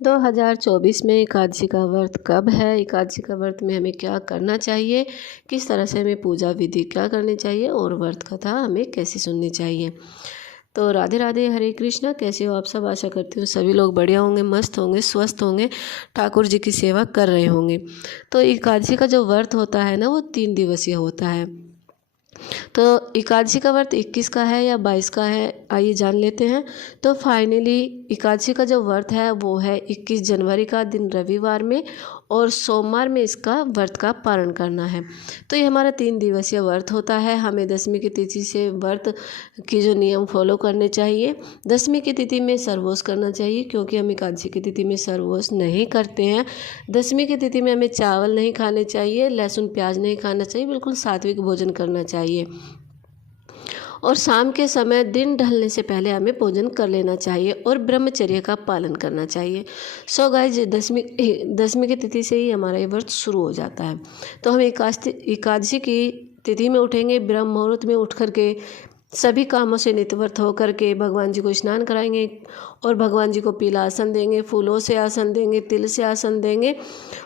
2024 में एकादशी का व्रत कब है, एकादशी का व्रत में हमें क्या करना चाहिए, किस तरह से हमें पूजा विधि क्या करनी चाहिए और व्रत कथा हमें कैसे सुननी चाहिए। तो राधे राधे, हरे कृष्णा। कैसे हो आप सब? आशा करती हूँ सभी लोग बढ़िया होंगे, मस्त होंगे, स्वस्थ होंगे, ठाकुर जी की सेवा कर रहे होंगे। तो एकादशी का जो व्रत होता है ना, वो 3 दिवसीय होता है। तो एकादशी का व्रत 21 का है या 22 का है, आइए जान लेते हैं। तो फाइनली एकादशी का जो व्रत है वो है 21 जनवरी का दिन रविवार में, और सोमवार में इसका व्रत का पारण करना है। तो ये हमारा 3 दिवसीय व्रत होता है। हमें दशमी की तिथि से व्रत की जो नियम फॉलो करने चाहिए। दशमी की तिथि में सरवोस करना चाहिए, क्योंकि हम एकादशी की तिथि में सरवोस नहीं करते हैं। दशमी की तिथि में हमें चावल नहीं खाने चाहिए, लहसुन प्याज नहीं खाना चाहिए, बिल्कुल सात्विक भोजन करना चाहिए। और शाम के समय दिन ढलने से पहले हमें भोजन कर लेना चाहिए और ब्रह्मचर्य का पालन करना चाहिए। सो गाइज, दशमी की तिथि से ही हमारा ये व्रत शुरू हो जाता है। तो हम एकादशी की तिथि में उठेंगे, ब्रह्म मुहूर्त में उठ करके सभी कामों से निवृत्त होकर के भगवान जी को स्नान कराएंगे और भगवान जी को पीला आसन देंगे, फूलों से आसन देंगे, तिल से आसन देंगे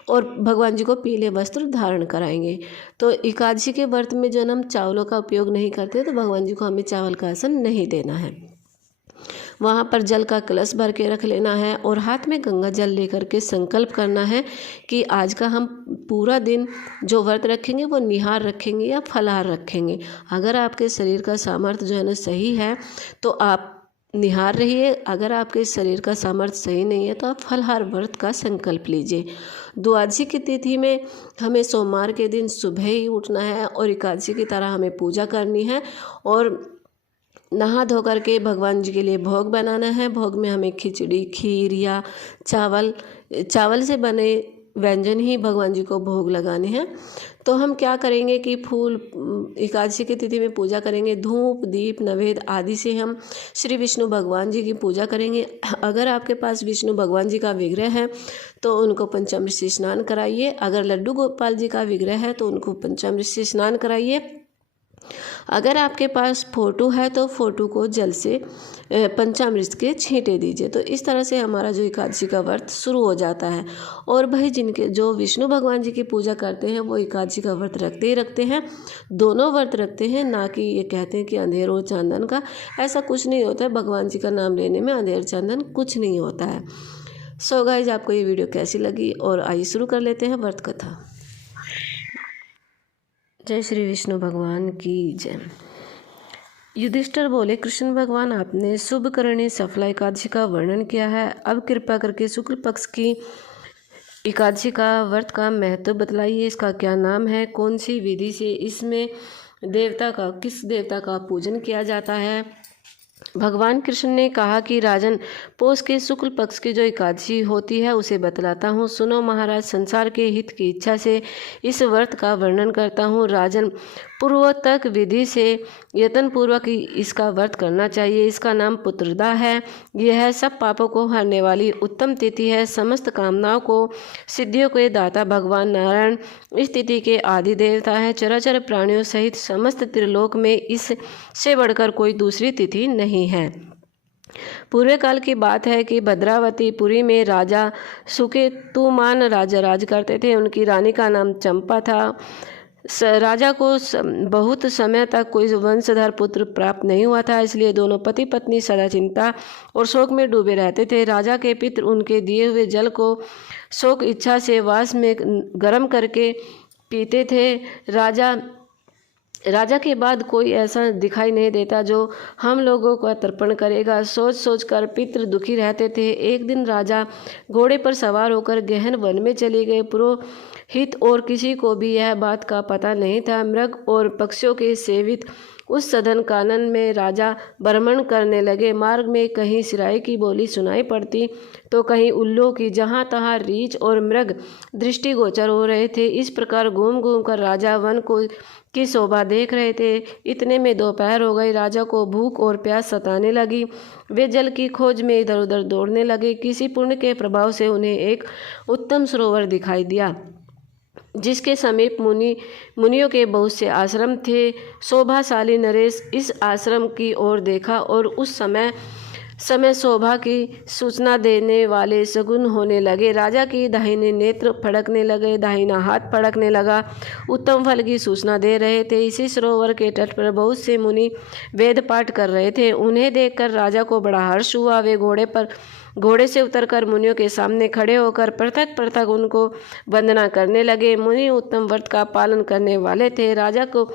और भगवान जी को पीले वस्त्र धारण कराएंगे। तो एकादशी के व्रत में जो हम चावलों का उपयोग नहीं करते, तो भगवान जी को हमें चावल का आसन नहीं देना है। वहाँ पर जल का कलश भर के रख लेना है और हाथ में गंगा जल लेकर के संकल्प करना है कि आज का हम पूरा दिन जो व्रत रखेंगे वो निहार रखेंगे या फलाहार रखेंगे। अगर आपके शरीर का सामर्थ्य जो है ना सही है तो आप निहार रहिए, अगर आपके शरीर का सामर्थ्य सही नहीं है तो आप फलाहार व्रत का संकल्प लीजिए। द्वादशी की तिथि में हमें सोमवार के दिन सुबह ही उठना है और एकादशी की तरह हमें पूजा करनी है और नहा धो करके भगवान जी के लिए भोग बनाना है। भोग में हमें खिचड़ी, खीर या चावल से बने व्यंजन ही भगवान जी को भोग लगाने हैं। तो हम क्या करेंगे कि फूल एकादशी की तिथि में पूजा करेंगे, धूप, दीप, नैवेद्य आदि से हम श्री विष्णु भगवान जी की पूजा करेंगे। अगर आपके पास विष्णु भगवान जी का विग्रह है तो उनको पंचामृत से स्नान कराइए। अगर लड्डू गोपाल जी का विग्रह है तो उनको पंचामृत से स्नान कराइए। अगर आपके पास फोटो है तो फोटो को जल से पंचामृत के छींटे दीजिए। तो इस तरह से हमारा जो एकादशी का व्रत शुरू हो जाता है। और भाई जिनके जो विष्णु भगवान जी की पूजा करते हैं वो एकादशी का व्रत रखते ही रखते हैं, दोनों व्रत रखते हैं। ना कि ये कहते हैं कि अंधेर और चांदन का, ऐसा कुछ नहीं होता है। भगवान जी का नाम लेने में अंधेर चांदन कुछ नहीं होता है। सो गाइज, आपको ये वीडियो कैसी लगी? और आइए शुरू कर लेते हैं व्रत कथा। जय श्री विष्णु भगवान की जय। युधिष्ठिर बोले, कृष्ण भगवान, आपने शुभ करणी सफला एकादशी का वर्णन किया है। अब कृपा करके शुक्ल पक्ष की एकादशी का व्रत का महत्व बतलाइए। इसका क्या नाम है? कौन सी विधि से इसमें किस देवता का पूजन किया जाता है? भगवान कृष्ण ने कहा कि राजन, पौष के शुक्ल पक्ष की जो एकादशी होती है उसे बतलाता हूँ। सुनो महाराज, संसार के हित की इच्छा से इस व्रत का वर्णन करता हूँ। राजन, पूर्वोक्त विधि से यत्नपूर्वक इसका व्रत करना चाहिए। इसका नाम पुत्रदा है। यह सब पापों को हरने वाली उत्तम तिथि है। समस्त कामनाओं को सिद्धियों के दाता भगवान नारायण इस तिथि के आदि देवता है। चराचर प्राणियों सहित समस्त त्रिलोक में इससे बढ़कर कोई दूसरी तिथि नहीं है। पूर्व काल की बात है कि भद्रावती पुरी में राजा सुकेतुमान राज करते थे। उनकी रानी का नाम चंपा था। राजा को बहुत समय तक कोई वंशधर पुत्र प्राप्त नहीं हुआ था, इसलिए दोनों पति पत्नी सदा चिंता और शोक में डूबे रहते थे। राजा के पितर उनके दिए हुए जल को शोक इच्छा से वास में गर्म करके पीते थे। राजा के बाद कोई ऐसा दिखाई नहीं देता जो हम लोगों का तर्पण करेगा। सोच सोच कर पितृ दुखी रहते थे। एक दिन राजा घोड़े पर सवार होकर गहन वन में चले गए। पुरोहित और किसी को भी यह बात का पता नहीं था। मृग और पक्षियों के सेवित उस सघन कानन में राजा भ्रमण करने लगे। मार्ग में कहीं सिराई की बोली सुनाई पड़ती तो कहीं उल्लू की। जहाँ तहाँ रीछ और मृग दृष्टिगोचर हो रहे थे। इस प्रकार घूम घूम कर राजा वन की शोभा देख रहे थे। इतने में दोपहर हो गई। राजा को भूख और प्यास सताने लगी। वे जल की खोज में इधर उधर दौड़ने लगे। किसी पुण्य के प्रभाव से उन्हें एक उत्तम सरोवर दिखाई दिया, जिसके समीप मुनियों के बहुत से आश्रम थे। शोभाशाली नरेश इस आश्रम की ओर देखा और उस समय समय शोभा की सूचना देने वाले शगुन होने लगे। राजा की दाहिने नेत्र फड़कने लगे, दाहिना हाथ फड़कने लगा, उत्तम फल की सूचना दे रहे थे। इसी सरोवर के तट पर बहुत से मुनि वेद पाठ कर रहे थे। उन्हें देखकर राजा को बड़ा हर्ष हुआ। वे घोड़े से उतरकर मुनियों के सामने खड़े होकर पृथक पृथक उनको वंदना करने लगे। मुनि उत्तम व्रत का पालन करने वाले थे। राजा को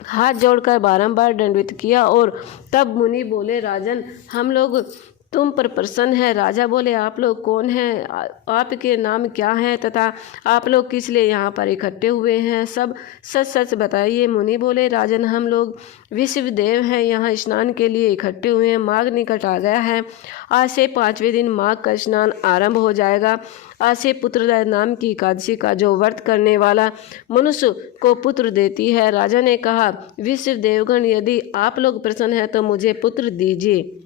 हाथ जोड़कर बारंबार दंडवत किया और तब मुनि बोले, राजन, हम लोग तुम पर प्रसन्न है। राजा बोले, आप लोग कौन हैं? आपके नाम क्या हैं तथा आप लोग किस लिए यहाँ पर इकट्ठे हुए हैं? सब सच सच बताइए। मुनि बोले, राजन, हम लोग विश्वदेव हैं, यहाँ स्नान के लिए इकट्ठे हुए हैं। माघ निकट आ गया है। आज से 5वें दिन माघ का स्नान आरंभ हो जाएगा। आज से पुत्रदा नाम की एकादशी का जो व्रत करने वाला मनुष्य को पुत्र देती है। राजा ने कहा, विश्वदेवगण, यदि आप लोग प्रसन्न हैं तो मुझे पुत्र दीजिए।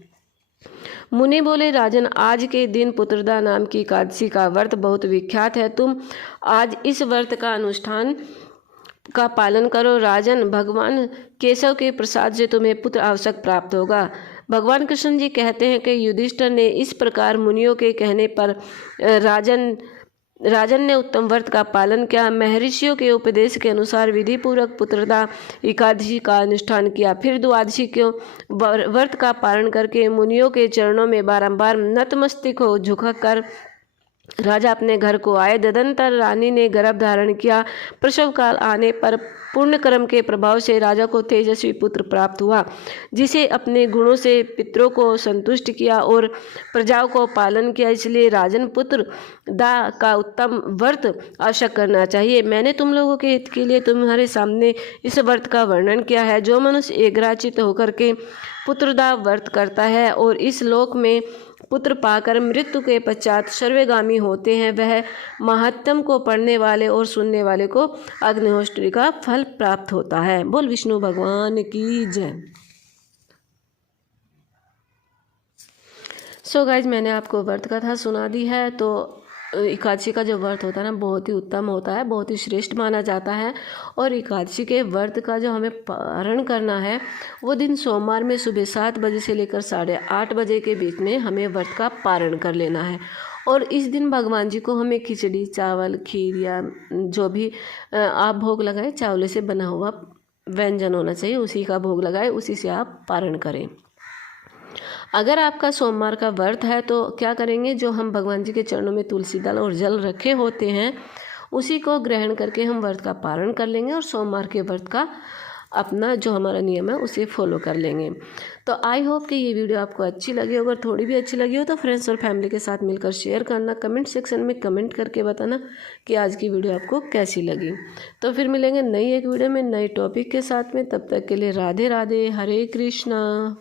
मुनि बोले, राजन, आज के दिन पुत्रदा नाम की एकादशी का व्रत बहुत विख्यात है। तुम आज इस व्रत का अनुष्ठान का पालन करो। राजन, भगवान केशव के प्रसाद से तुम्हें पुत्र आवश्यक प्राप्त होगा। भगवान कृष्ण जी कहते हैं कि युधिष्ठिर ने इस प्रकार मुनियों के कहने पर राजन ने उत्तम व्रत का पालन किया। महर्षियों के उपदेश के अनुसार विधि पूर्वक पुत्रदा एकादशी का अनुष्ठान किया। फिर द्वादशी के व्रत का पालन करके मुनियों के चरणों में बारंबार नतमस्तक हो झुककर राजा अपने घर को आए। तदंतर रानी ने गर्भ धारण किया। प्रसव काल आने पर पुण्य कर्म के प्रभाव से राजा को तेजस्वी पुत्र प्राप्त हुआ, जिसे अपने गुणों से पितरों को संतुष्ट किया और प्रजाओं को पालन किया। इसलिए राजन, पुत्र दा का उत्तम व्रत अवश्य करना चाहिए। मैंने तुम लोगों के हित के लिए तुम्हारे सामने इस व्रत का वर्णन किया है। जो मनुष्य एकाग्रचित्त होकर के पुत्रदा व्रत करता है और इस लोक में पुत्र पाकर मृत्यु के पश्चात सर्वगामी होते हैं, वह महात्म को पढ़ने वाले और सुनने वाले को अग्निहोत्री का फल प्राप्त होता है। बोल विष्णु भगवान की जय। सो गाइज, मैंने आपको व्रत कथा सुना दी है। तो एकादशी का जो व्रत होता है ना, बहुत ही उत्तम होता है, बहुत ही श्रेष्ठ माना जाता है। और एकादशी के व्रत का जो हमें पारण करना है, वो दिन सोमवार में सुबह 7 बजे से लेकर 8:30 बजे के बीच में हमें व्रत का पारण कर लेना है। और इस दिन भगवान जी को हमें खिचड़ी, चावल, खीर या जो भी आप भोग लगाए, चावल से बना हुआ व्यंजन होना चाहिए, उसी का भोग लगाए, उसी से आप पारण करें। अगर आपका सोमवार का व्रत है तो क्या करेंगे, जो हम भगवान जी के चरणों में तुलसी दल और जल रखे होते हैं, उसी को ग्रहण करके हम व्रत का पारण कर लेंगे और सोमवार के व्रत का अपना जो हमारा नियम है उसे फॉलो कर लेंगे। तो आई होप कि ये वीडियो आपको अच्छी लगी। अगर थोड़ी भी अच्छी लगी हो तो फ्रेंड्स और फैमिली के साथ मिलकर शेयर करना। कमेंट सेक्शन में कमेंट करके बताना कि आज की वीडियो आपको कैसी लगी। तो फिर मिलेंगे नई एक वीडियो में नए टॉपिक के साथ में। तब तक के लिए राधे राधे, हरे कृष्णा।